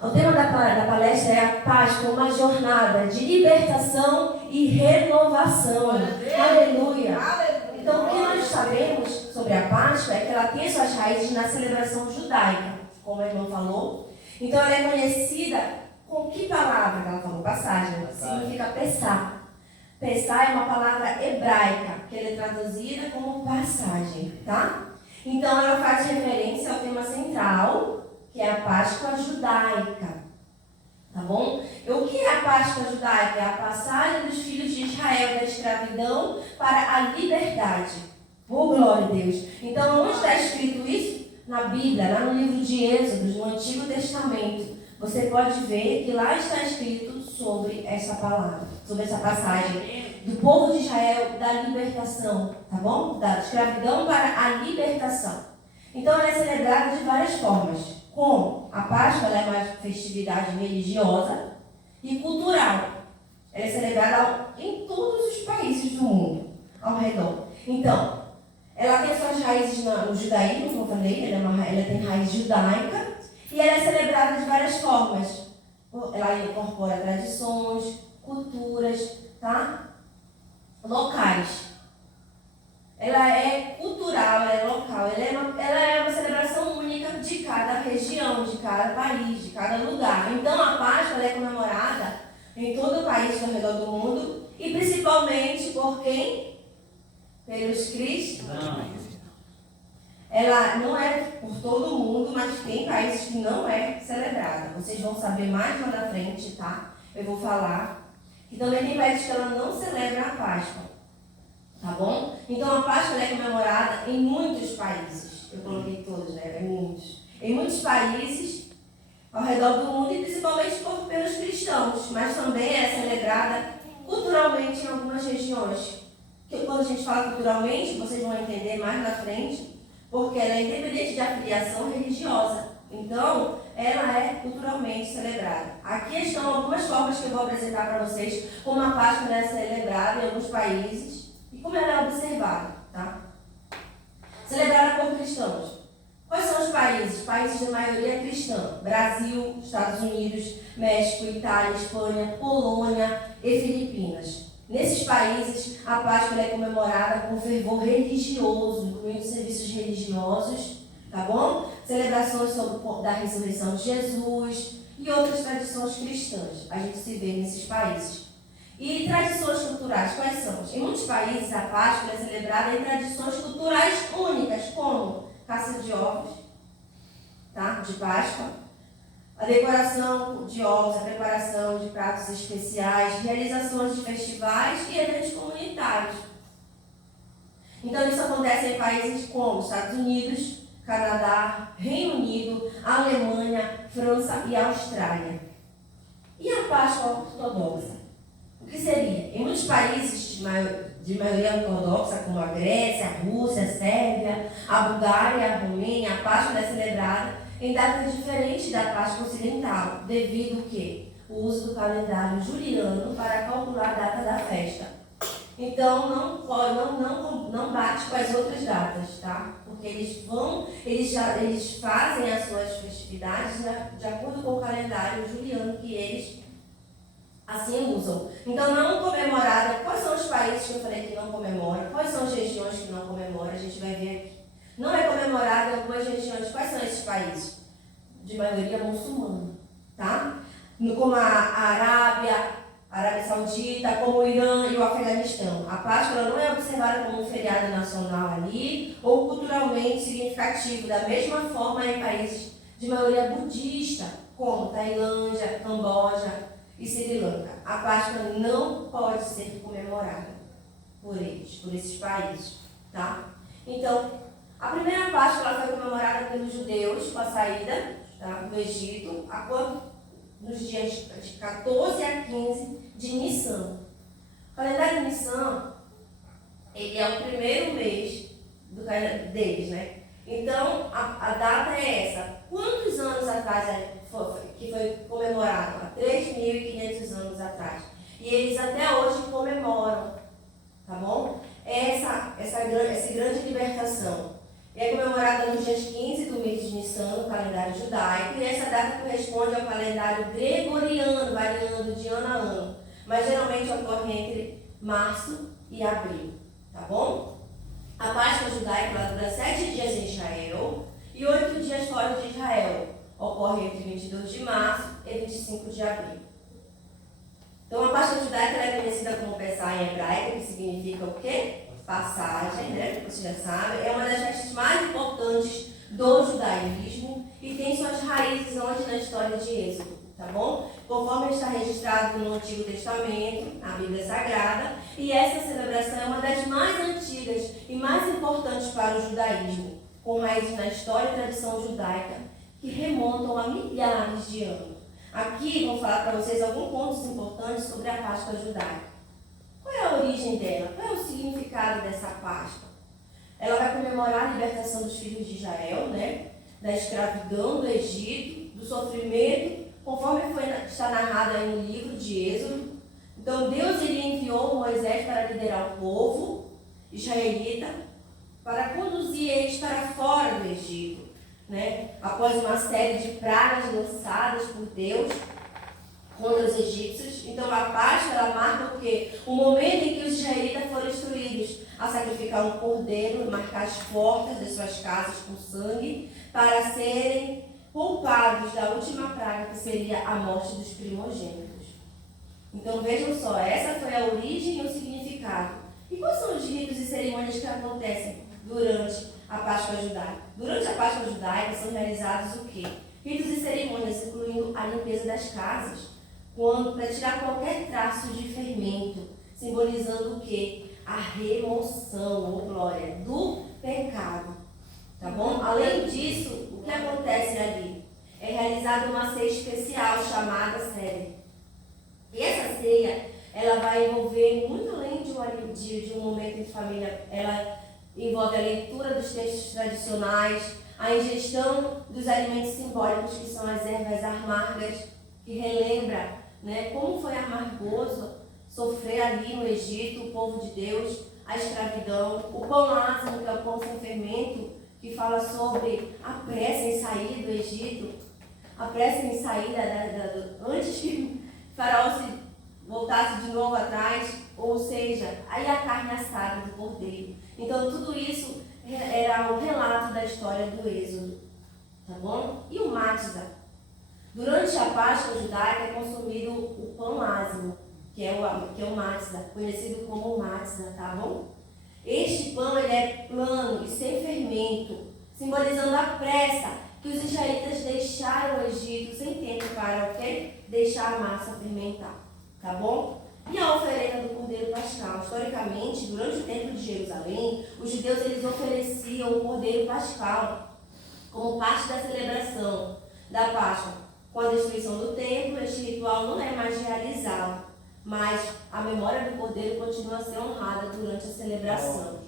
O tema da palestra é a Páscoa, uma jornada de libertação e renovação. Aleluia! Então, o que nós sabemos sobre a Páscoa é que ela tem suas raízes na celebração judaica, como a irmã falou. Então, ela é conhecida com que palavra que ela falou? Passagem. Significa Pessá. Pessá é uma palavra hebraica, que ela é traduzida como passagem, tá? Então, ela faz referência ao tema central, que é a Páscoa judaica, tá bom? O que é a Páscoa judaica? É a passagem dos filhos de Israel da escravidão para a liberdade. Oh, glória a Deus! Então, onde está escrito isso? Na Bíblia, lá no livro de Êxodo, no Antigo Testamento. Você pode ver que lá está escrito sobre essa palavra, sobre essa passagem do povo de Israel da libertação, tá bom? Da escravidão para a libertação. Então, ela é celebrada de várias formas. Como a Páscoa é uma festividade religiosa e cultural. Ela é celebrada em todos os países do mundo, ao redor. Então, ela tem suas raízes no judaísmo, como eu falei, ela tem raiz judaica e ela é celebrada de várias formas. Ela incorpora tradições, culturas, tá? Locais. Ela é cultural, ela é local, ela é uma celebração única de cada região, de cada país, de cada lugar. Então a Páscoa ela é comemorada em todo o país ao redor do mundo e principalmente por quem? Pelos cristãos. Ela não é por todo o mundo, mas tem países que não é celebrada. Vocês vão saber mais lá na frente, tá? Eu vou falar que também tem países que ela não celebra a Páscoa. Tá bom? Então a Páscoa é comemorada em muitos países. Eu coloquei todos, né? Em muitos países ao redor do mundo e principalmente pelos cristãos. Mas também é celebrada culturalmente em algumas regiões. Que quando a gente fala culturalmente, vocês vão entender mais na frente, porque ela é independente de afiliação religiosa. Então, ela é culturalmente celebrada. Aqui estão algumas formas que eu vou apresentar para vocês como a Páscoa é celebrada em alguns países. E como ela é observada, tá? Celebrada por cristãos. Quais são os países? Países de maioria cristã. Brasil, Estados Unidos, México, Itália, Espanha, Polônia e Filipinas. Nesses países, a Páscoa é comemorada com fervor religioso, incluindo serviços religiosos, tá bom? Celebrações da ressurreição de Jesus e outras tradições cristãs. A gente se vê nesses países. E tradições culturais, quais são? Em muitos países, a Páscoa é celebrada em tradições culturais únicas, como caça de ovos, tá? De Páscoa, a decoração de ovos, a preparação de pratos especiais, realizações de festivais e eventos comunitários. Então, isso acontece em países como Estados Unidos, Canadá, Reino Unido, Alemanha, França e Austrália. E a Páscoa ortodoxa? O que seria? Em muitos países de maioria ortodoxa, como a Grécia, a Rússia, a Sérvia, a Bulgária, a Romênia, a Páscoa é celebrada em datas diferentes da Páscoa ocidental, devido ao quê? O uso do calendário juliano para calcular a data da festa. Então, não bate com as outras datas, tá? Porque eles fazem as suas festividades de acordo com o calendário juliano que eles assim usam. Então, não comemorada. Quais são os países que eu falei que não comemoram? Quais são as regiões que não comemoram? A gente vai ver aqui. Não é comemorada em algumas regiões. Quais são esses países? De maioria muçulmana, tá? Como a Arábia Saudita, como o Irã e o Afeganistão. A Páscoa não é observada como um feriado nacional ali ou culturalmente significativo, da mesma forma em países de maioria budista, como Tailândia, Camboja e Sri Lanka. A Páscoa não pode ser comemorada por esses países, tá? Então, a primeira Páscoa ela foi comemorada pelos judeus com a saída, tá, do Egito, nos dias de 14 a 15 de Nissan. O calendário Nissan, ele é o primeiro mês deles, né? Então, a data é essa. Quantos anos atrás que foi comemorado? Há 3.500 anos atrás. E eles até hoje comemoram, tá bom? Essa grande libertação. É comemorada nos dias 15 do mês de origem sã no calendário judaico, e essa data corresponde ao calendário gregoriano, variando de ano a ano, mas geralmente ocorre entre março e abril, tá bom? A Páscoa judaica ela dura 7 dias em Israel e 8 dias fora de Israel. Ocorre entre 22 de março e 25 de abril. Então, a Páscoa judaica é conhecida como Pessah em hebraico, que significa o quê? Passagem, né? Você já sabe. É uma das festas mais importantes do judaísmo e tem suas raízes onde na história de Êxodo, tá bom? Conforme está registrado no Antigo Testamento, na Bíblia Sagrada, e essa celebração é uma das mais antigas e mais importantes para o judaísmo, com raízes na história e tradição judaica que remontam a milhares de anos. Aqui vou falar para vocês alguns pontos importantes sobre a Páscoa judaica. Qual é a origem dela? Qual é o significado dessa Páscoa? Ela vai comemorar a libertação dos filhos de Israel, né? Da escravidão do Egito, do sofrimento, conforme está narrado aí no livro de Êxodo. Então Deus ele enviou Moisés para liderar o povo israelita, para conduzir eles para fora do Egito. Né? Após uma série de pragas lançadas por Deus contra os egípcios. Então a Páscoa ela marca o quê? O momento em que os israelitas foram instruídos a sacrificar um cordeiro e marcar as portas de suas casas com sangue para serem poupados da última praga, que seria a morte dos primogênitos. Então vejam só, essa foi a origem e o significado. E quais são os ritos e cerimônias que acontecem durante a Páscoa judaica? Durante a Páscoa judaica são realizados o quê? Ritos e cerimônias, incluindo a limpeza das casas, para tirar qualquer traço de fermento, simbolizando o quê? A remoção, ou glória, do pecado. Tá bom? Além disso, o que acontece ali? É realizada uma ceia especial chamada Seder. E essa ceia, ela vai envolver muito além de um momento em família. Ela envolve a leitura dos textos tradicionais, a ingestão dos alimentos simbólicos, que são as ervas amargas, que relembra, né, como foi amargoso sofrer ali no Egito, o povo de Deus, a escravidão, o pão ázimo, que é o pão sem fermento, que fala sobre a pressa em sair do Egito, a pressa em sair antes que Faraó se voltasse de novo atrás, ou seja, aí a carne assada do cordeiro. Então tudo isso era um relato da história do Êxodo, tá bom? E o matza? Durante a Páscoa judaica é consumido o pão ázimo, que é o matza, conhecido como matza, tá bom? Este pão ele é plano e sem fermento, simbolizando a pressa que os israelitas deixaram o Egito sem tempo para o quê? Deixar a massa fermentar, tá bom? E a oferenda do cordeiro pascal? Historicamente, durante o templo de Jerusalém, os judeus eles ofereciam o cordeiro pascal como parte da celebração da Páscoa. Com a destruição do templo, este ritual não é mais realizado, mas a memória do cordeiro continua a ser honrada durante a celebração.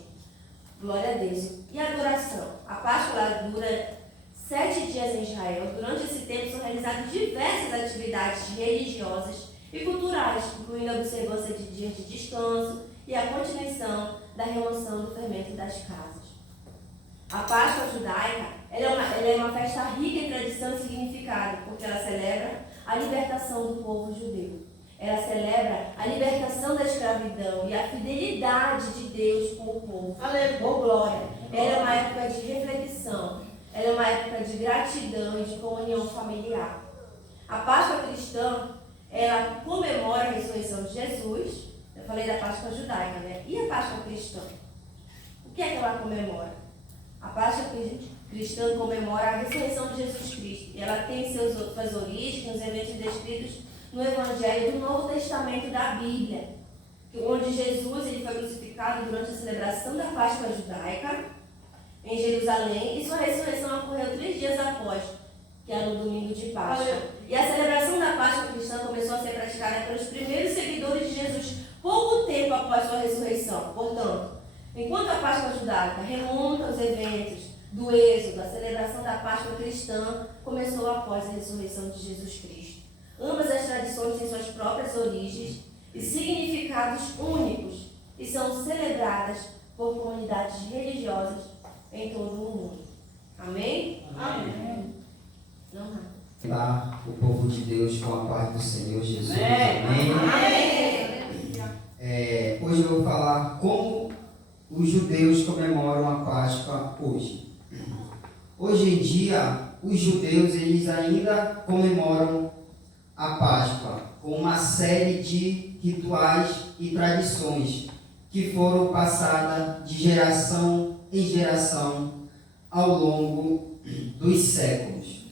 Glória a Deus. E a adoração? A Páscoa dura 7 dias em Israel. Durante esse tempo são realizadas diversas atividades religiosas e culturais, incluindo a observância de dias de descanso e a continuação da remoção do fermento das casas. A Páscoa judaica ela é uma festa rica em tradição e significado, porque ela celebra a libertação do povo judeu. Ela celebra a libertação da escravidão e a fidelidade de Deus com o povo. Oh, glória! Ela é uma época de reflexão, ela é uma época de gratidão e de comunhão familiar. A Páscoa cristã, ela comemora a ressurreição de Jesus. Eu falei da Páscoa judaica, né? E a Páscoa cristã? O que é que ela comemora? A Páscoa cristã comemora a ressurreição de Jesus Cristo. E ela tem suas origens nos eventos descritos no Evangelho do Novo Testamento da Bíblia, onde Jesus ele foi crucificado durante a celebração da Páscoa judaica em Jerusalém, e sua ressurreição ocorreu 3 dias após, que era no domingo de Páscoa. E a celebração da Páscoa cristã começou a ser praticada pelos primeiros seguidores de Jesus pouco tempo após sua ressurreição. Portanto, enquanto a Páscoa judaica remonta aos eventos do Êxodo, a celebração da Páscoa cristã começou após a ressurreição de Jesus Cristo. Ambas as tradições têm suas próprias origens e significados únicos e são celebradas por comunidades religiosas em todo o mundo. Amém? Amém. Lá, o povo de Deus com a paz do Senhor Jesus. Amém. Hoje eu vou falar como os judeus comemoram a Páscoa hoje. Hoje em dia, os judeus eles ainda comemoram a Páscoa com uma série de rituais e tradições que foram passadas de geração em geração ao longo dos séculos.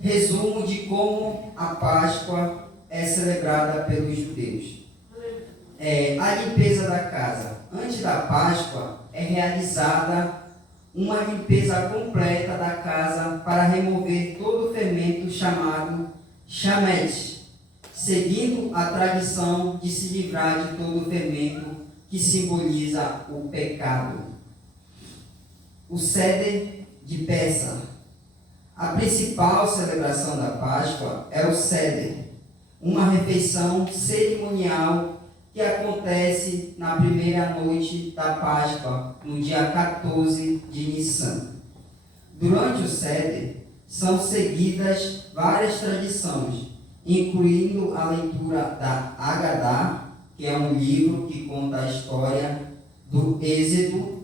Resumo de como a Páscoa é celebrada pelos judeus. A limpeza da casa. Antes da Páscoa é realizada uma limpeza completa da casa para remover todo o fermento chamado chametz, seguindo a tradição de se livrar de todo o fermento que simboliza o pecado. O Seder de Pessah. A principal celebração da Páscoa é o Seder, uma refeição cerimonial que acontece na primeira noite da Páscoa, no dia 14 de Nissan. Durante o Seder, são seguidas várias tradições, incluindo a leitura da Agadá, que é um livro que conta a história do Êxodo,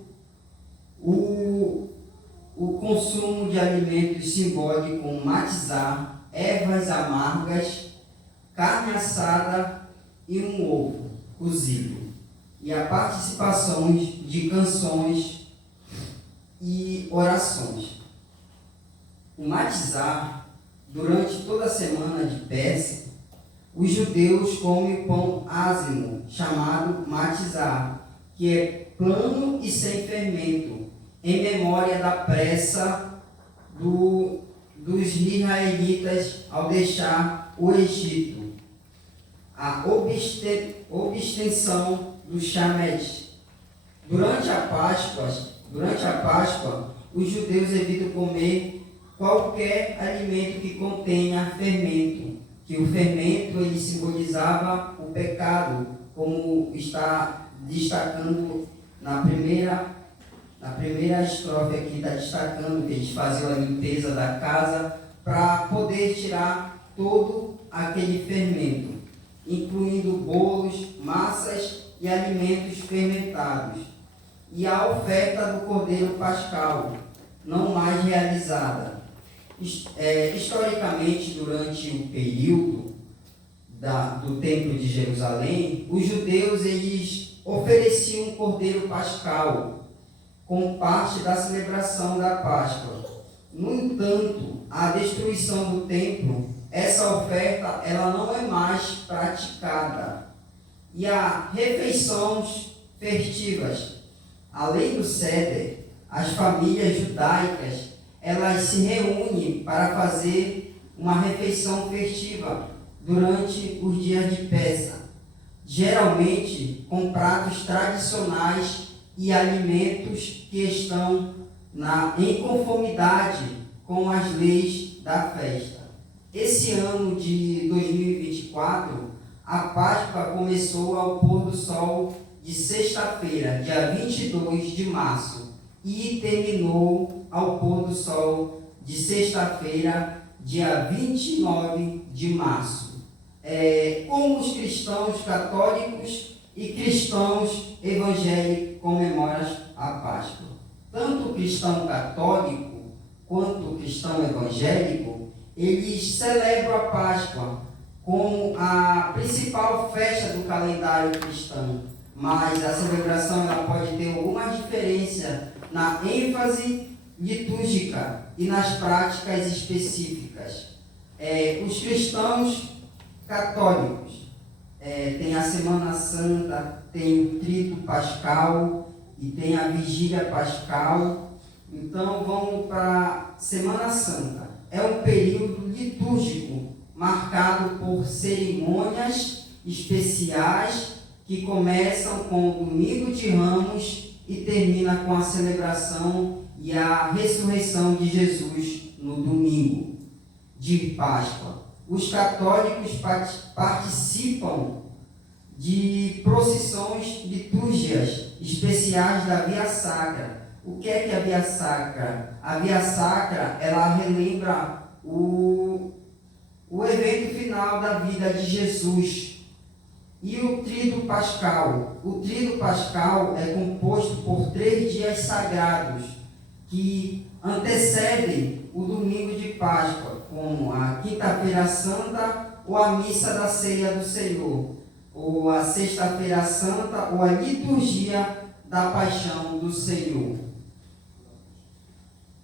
o consumo de alimentos simbólicos como matizá, ervas amargas, carne assada e um ovo cozido, e a participação de canções e orações. O matizá, durante toda a semana de Pessah, os judeus comem pão ázimo, chamado matizá, que é plano e sem fermento, em memória da pressa dos israelitas ao deixar o Egito. A obstenção do chametz. Durante a Páscoa, os judeus evitam comer qualquer alimento que contenha fermento, que o fermento ele simbolizava o pecado, como está destacando na primeira estrofe aqui, está destacando que eles faziam a limpeza da casa para poder tirar todo aquele fermento, incluindo bolos, massas e alimentos fermentados. E a oferta do Cordeiro Pascal, não mais realizada. Historicamente, durante o período do Templo de Jerusalém, os judeus eles ofereciam um Cordeiro Pascal como parte da celebração da Páscoa. No entanto, a destruição do templo, essa oferta ela não é mais praticada. E há refeições festivas. Além do Seder, as famílias judaicas elas se reúnem para fazer uma refeição festiva durante os dias de Pessah, geralmente com pratos tradicionais e alimentos que estão em conformidade com as leis da festa. Esse ano de 2024, a Páscoa começou ao pôr do sol de sexta-feira, dia 22 de março, e terminou ao pôr do sol de sexta-feira, dia 29 de março. Como os cristãos católicos e cristãos evangélicos comemoram a Páscoa. Tanto o cristão católico quanto o cristão evangélico, eles celebram a Páscoa como a principal festa do calendário cristão, mas a celebração ela pode ter algumas diferenças na ênfase litúrgica e nas práticas específicas. Os cristãos católicos tem a Semana Santa, tem o Trito Pascal e tem a Vigília Pascal. Então vamos para a Semana Santa. É um período litúrgico marcado por cerimônias especiais que começam com o Domingo de Ramos e termina com a celebração e a ressurreição de Jesus no domingo de Páscoa. Os católicos participam de procissões litúrgicas especiais da Via Sacra. O que é a via sacra? A via sacra, ela relembra o evento final da vida de Jesus. E o tríduo pascal? O tríduo pascal é composto por 3 dias sagrados que antecedem o domingo de Páscoa, como a Quinta-feira Santa ou a Missa da Ceia do Senhor, ou a Sexta-feira Santa ou a Liturgia da Paixão do Senhor.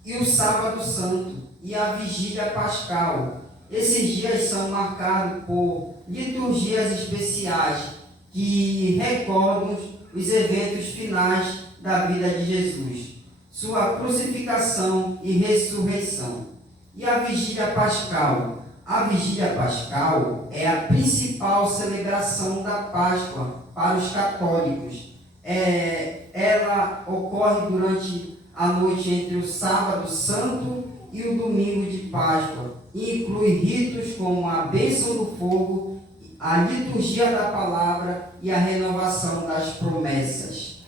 E o Sábado Santo e a Vigília Pascal. Esses dias são marcados por liturgias especiais que recordam os eventos finais da vida de Jesus, sua crucificação e ressurreição. E a Vigília Pascal? A Vigília Pascal é a principal celebração da Páscoa para os católicos. Ela ocorre durante a noite entre o Sábado Santo e o Domingo de Páscoa. Inclui ritos como a bênção do fogo, a liturgia da palavra e a renovação das promessas.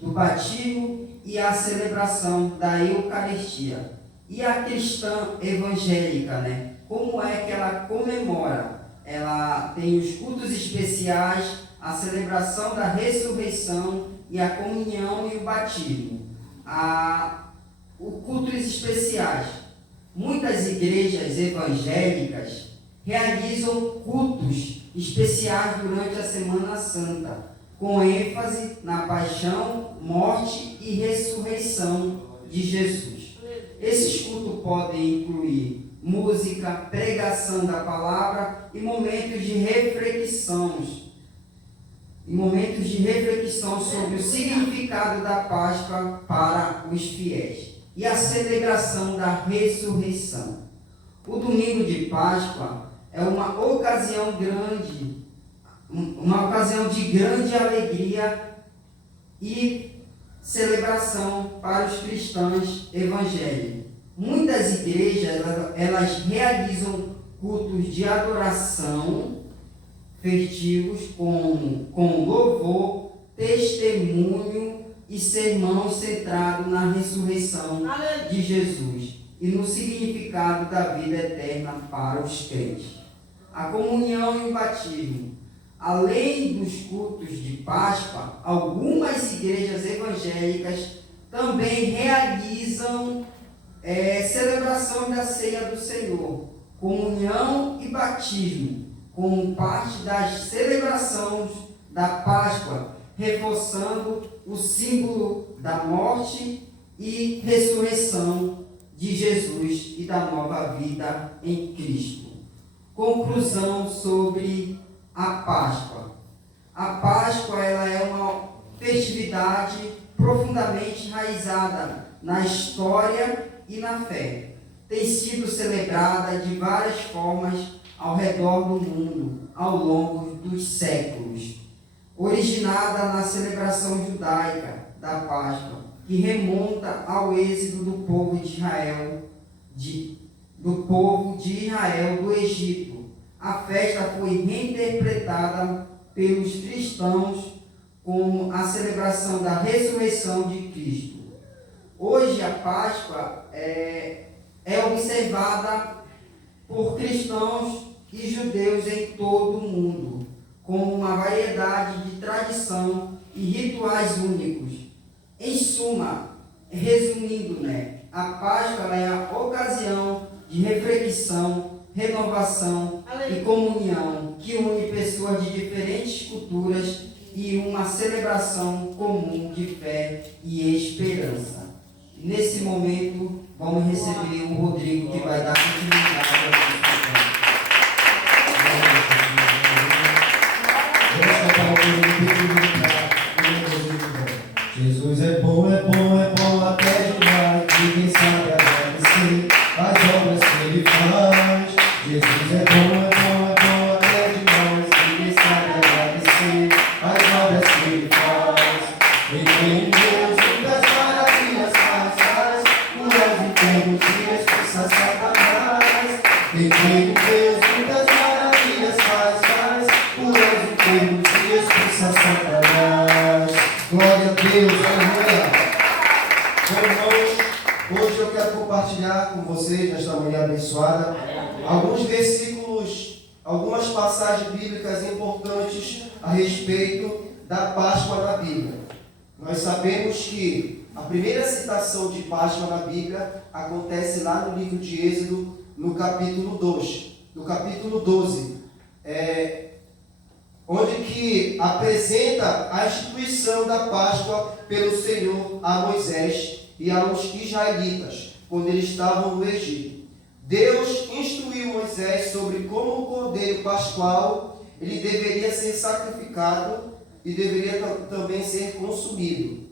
Do batismo e a celebração da Eucaristia. E a cristã evangélica, como é que ela comemora? Ela tem os cultos especiais, a celebração da ressurreição e a comunhão e o batismo. Os cultos especiais. Muitas igrejas evangélicas realizam cultos especiais durante a Semana Santa, com ênfase na paixão, morte e ressurreição de Jesus. Esses cultos podem incluir música, pregação da palavra e momentos de reflexão sobre o significado da Páscoa para os fiéis e a celebração da ressurreição. O domingo de Páscoa é uma ocasião de grande alegria e celebração para os cristãos evangélicos. Muitas igrejas elas realizam cultos de adoração festivos com louvor, testemunho e sermão centrado na ressurreição de Jesus e no significado da vida eterna para os crentes. A comunhão e o batismo. Além dos cultos de Páscoa, algumas igrejas evangélicas também realizam celebração da ceia do Senhor, comunhão e batismo, como parte das celebrações da Páscoa, reforçando o símbolo da morte e ressurreição de Jesus e da nova vida em Cristo. Conclusão sobre a Páscoa. A Páscoa ela é uma festividade profundamente enraizada na história e na fé. Tem sido celebrada de várias formas ao redor do mundo ao longo dos séculos. Originada na celebração judaica da Páscoa, que remonta ao êxodo do povo de Israel do Egito. A festa foi reinterpretada pelos cristãos como a celebração da ressurreição de Cristo. Hoje a Páscoa é observada por cristãos e judeus em todo o mundo, com uma variedade de tradição e rituais únicos. Em suma, resumindo, a Páscoa é a ocasião de reflexão, renovação e comunhão que une pessoas de diferentes culturas e uma celebração comum de fé e esperança. Nesse momento, vamos receber o Rodrigo, que vai dar continuidade à discussão. Jesus é bom, até demais. Ninguém sabe agradecer as obras que ele faz. Jesus é bom, até demais. Ninguém sabe agradecer as obras que ele faz. Em quem Deus muitas maravilhas faz, cura enfermos e expulsa Satanás. Em quem Deus muitas maravilhas faz, cura enfermos e expulsa Satanás. Glória a Deus. vocês nesta manhã abençoada. Alguns versículos, algumas passagens bíblicas importantes a respeito da Páscoa na Bíblia. Nós sabemos que a primeira citação de Páscoa na Bíblia acontece lá no livro de Êxodo, no capítulo 2, no capítulo 12, onde que apresenta a instituição da Páscoa pelo Senhor a Moisés e aos israelitas, quando eles estavam no Egito. Deus instruiu Moisés sobre como o cordeiro pascual ele deveria ser sacrificado e deveria também ser consumido.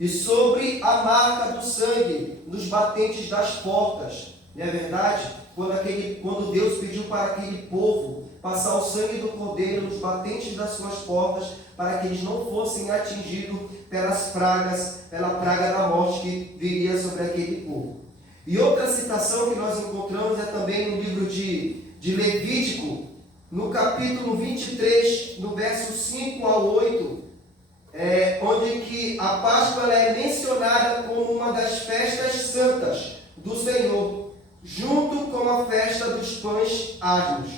E sobre a marca do sangue nos batentes das portas. Não é verdade? Quando Deus pediu para aquele povo passar o sangue do cordeiro nos batentes das suas portas, para que eles não fossem atingidos pelas pragas, pela praga da morte que viria sobre aquele povo. E outra citação que nós encontramos é também no livro de Levítico, no capítulo 23, no verso 5 ao 8, onde que a Páscoa é mencionada como uma das festas santas do Senhor, junto com a festa dos pães asmos.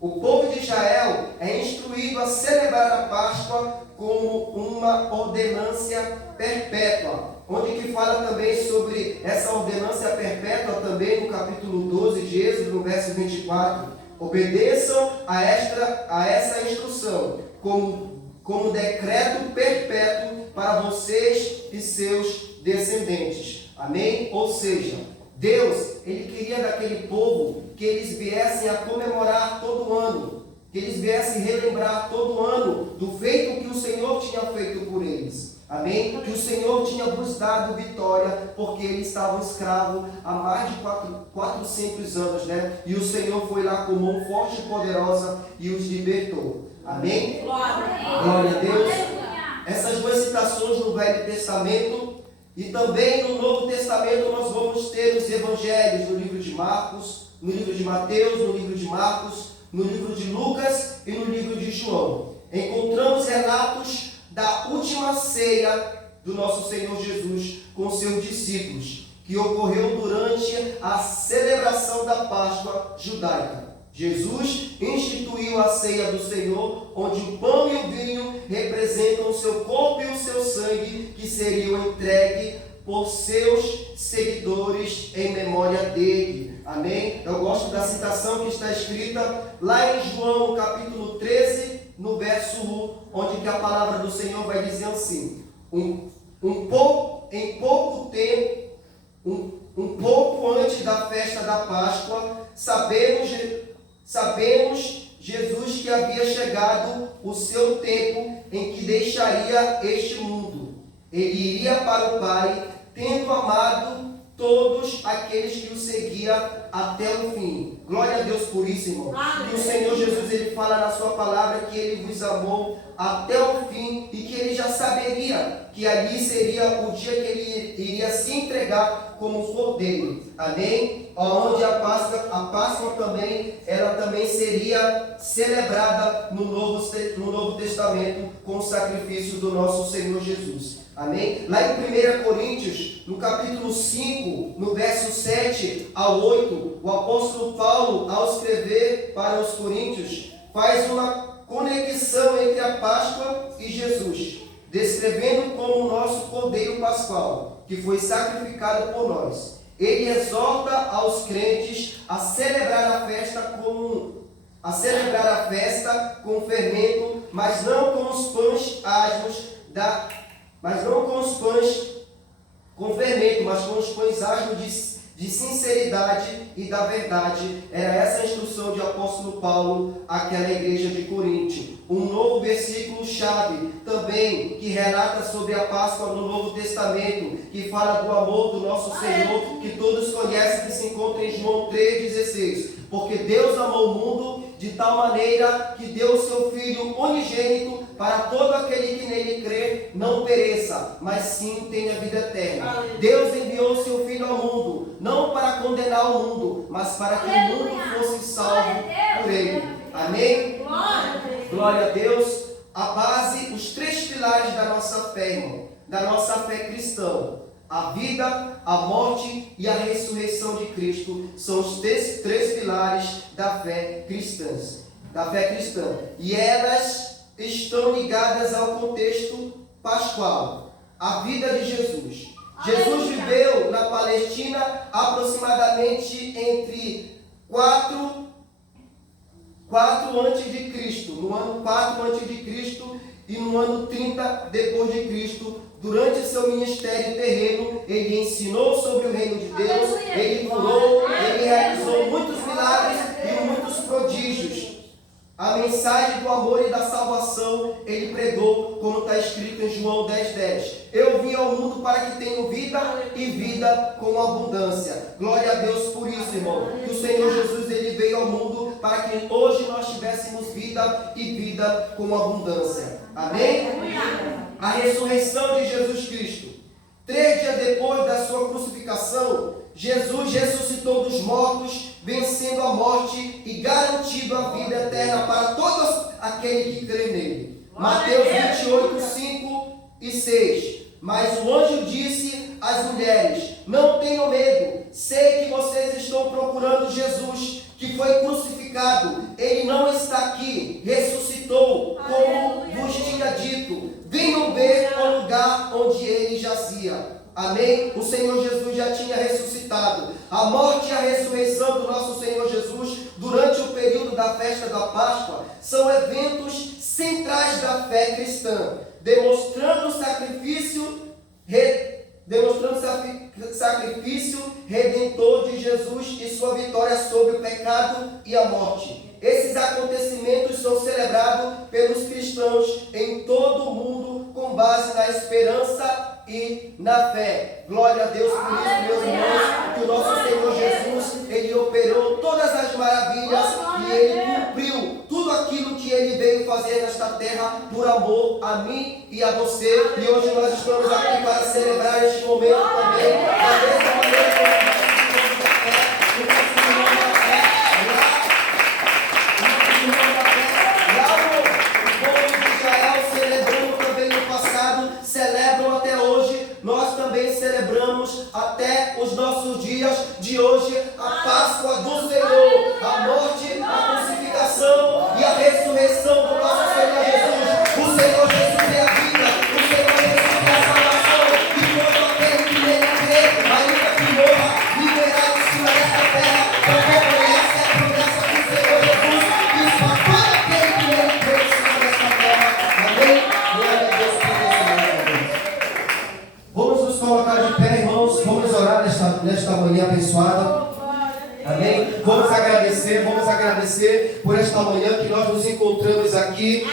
O povo de Israel é instruído a celebrar a Páscoa como uma ordenância perpétua, onde que fala também sobre essa ordenância perpétua também no capítulo 12 de Êxodo, no verso 24. Obedeçam a essa instrução como decreto perpétuo para vocês e seus descendentes. Amém? Ou seja, Deus, Ele queria daquele povo que eles viessem a comemorar todo ano, que eles viessem relembrar todo ano do feito que o Senhor tinha feito por eles. Amém? Que o Senhor tinha nos dado vitória, porque eles estavam escravos há mais de 400 anos, né? E o Senhor foi lá com mão forte e poderosa e os libertou. Amém? Glória a Deus. Essas duas citações no Velho Testamento e também no Novo Testamento nós vamos ter os evangelhos no livro de Marcos, no livro de Mateus, no livro de Marcos, no livro de Lucas e no livro de João. Encontramos relatos da última ceia do nosso Senhor Jesus com seus discípulos, que ocorreu durante a celebração da Páscoa judaica. Jesus instituiu a ceia do Senhor, onde o pão e o vinho representam o seu corpo e o seu sangue, que seriam entregues por seus seguidores em memória dele. Amém? Eu gosto da citação que está escrita lá em João, capítulo 13, no verso 1, onde que a palavra do Senhor vai dizer assim: um pouco antes da festa da Páscoa, sabemos Jesus que havia chegado o seu tempo em que deixaria este mundo. Ele iria para o Pai, tendo amado todos aqueles que o seguiam até o fim. Glória a Deus por isso, irmão. E o Senhor Jesus, Ele fala na sua palavra que Ele vos amou até o fim e que Ele já saberia que ali seria o dia que Ele iria se entregar como cordeiro. Amém? Onde a Páscoa também, ela também seria celebrada no Novo Testamento com o sacrifício do nosso Senhor Jesus. Amém? Lá em 1 Coríntios, no capítulo 5, no verso 7 ao 8, o apóstolo Paulo, ao escrever para os Coríntios, faz uma conexão entre a Páscoa e Jesus, descrevendo como o nosso Cordeiro Pascual, que foi sacrificado por nós. Ele exorta aos crentes a celebrar a festa com fermento, mas não com os pães asmos com fermento, mas com os pães asmos de sinceridade e da verdade. Era essa a instrução de apóstolo Paulo àquela igreja de Coríntio. Um novo versículo chave também que relata sobre a Páscoa no Novo Testamento, que fala do amor do nosso Senhor, que todos conhecem, que se encontra em João 3,16. Porque Deus amou o mundo de tal maneira que deu o seu Filho unigênito para todo aquele que nele crê não pereça, mas sim tenha vida eterna. Deus enviou o seu Filho ao mundo, não para condenar o mundo, mas para que o mundo fosse salvo por ele. Amém? Glória a Deus. A base, os três pilares da nossa fé, irmão, da nossa fé cristã. A vida, a morte e a ressurreição de Cristo são os três pilares da fé cristã. E elas estão ligadas ao contexto pascual. A vida de Jesus. Jesus viveu na Palestina aproximadamente entre 4 antes de Cristo, no ano 4 antes de Cristo e no ano 30 depois de Cristo. Durante seu ministério terreno, ele ensinou sobre o reino de Deus, ele curou, ele realizou muitos milagres e muitos prodígios. A mensagem do amor e da salvação ele pregou, como está escrito em João 10:10. Eu vim ao mundo para que tenham vida e vida com abundância. Glória a Deus por isso, irmão. Que o Senhor Jesus ele veio ao mundo para que hoje nós tivéssemos vida e vida com abundância. Amém? A ressurreição de Jesus Cristo. 3 dias depois da sua crucificação, Jesus ressuscitou dos mortos, vencendo a morte e garantindo a vida eterna para todos aqueles que creem nele. Mateus 28, 5 e 6. Mas o anjo disse às mulheres: não tenham medo, sei que vocês estão procurando Jesus, que foi crucificado. Ele não está aqui, ressuscitou, como vos tinha dito. Venham ver o lugar onde ele jazia. Amém? O Senhor Jesus já tinha ressuscitado. A morte e a ressurreição do nosso Senhor Jesus durante o período da festa da Páscoa são eventos centrais da fé cristã, demonstrando o sacrifício redentor de Jesus e sua vitória sobre o pecado e a morte. Esses acontecimentos são celebrados pelos cristãos em todo o mundo com base na esperança e na fé. Glória a Deus por isso, meus irmãos, que o nosso Senhor Jesus, ele operou todas as maravilhas e ele cumpriu tudo aquilo que ele veio fazer nesta terra por amor a mim e a você. E hoje nós estamos aqui para celebrar este momento também, da mesma maneira que nós participamos da fé, o nosso irmão da fé, lá no povo de Israel celebrando também no passado, celebram até hoje. Nós também celebramos até os nossos dias de hoje a Páscoa do Senhor, a morte, a crucificação e a ressurreição do nosso Senhor Jesus. O Senhor Jesus é a vida, o Senhor Jesus é a salvação, e todo aquele que nele crê, ainda que morra, viverá em cima desta terra, porque essa é a promessa do Senhor Jesus, e para todo aquele que nele crê em cima desta terra. Amém? Glória a Deus por isso. Vamos nos colocar de pé, irmãos, vamos orar nesta manhã abençoada. Amém? Vamos agradecer por esta manhã que nós nos encontramos aqui.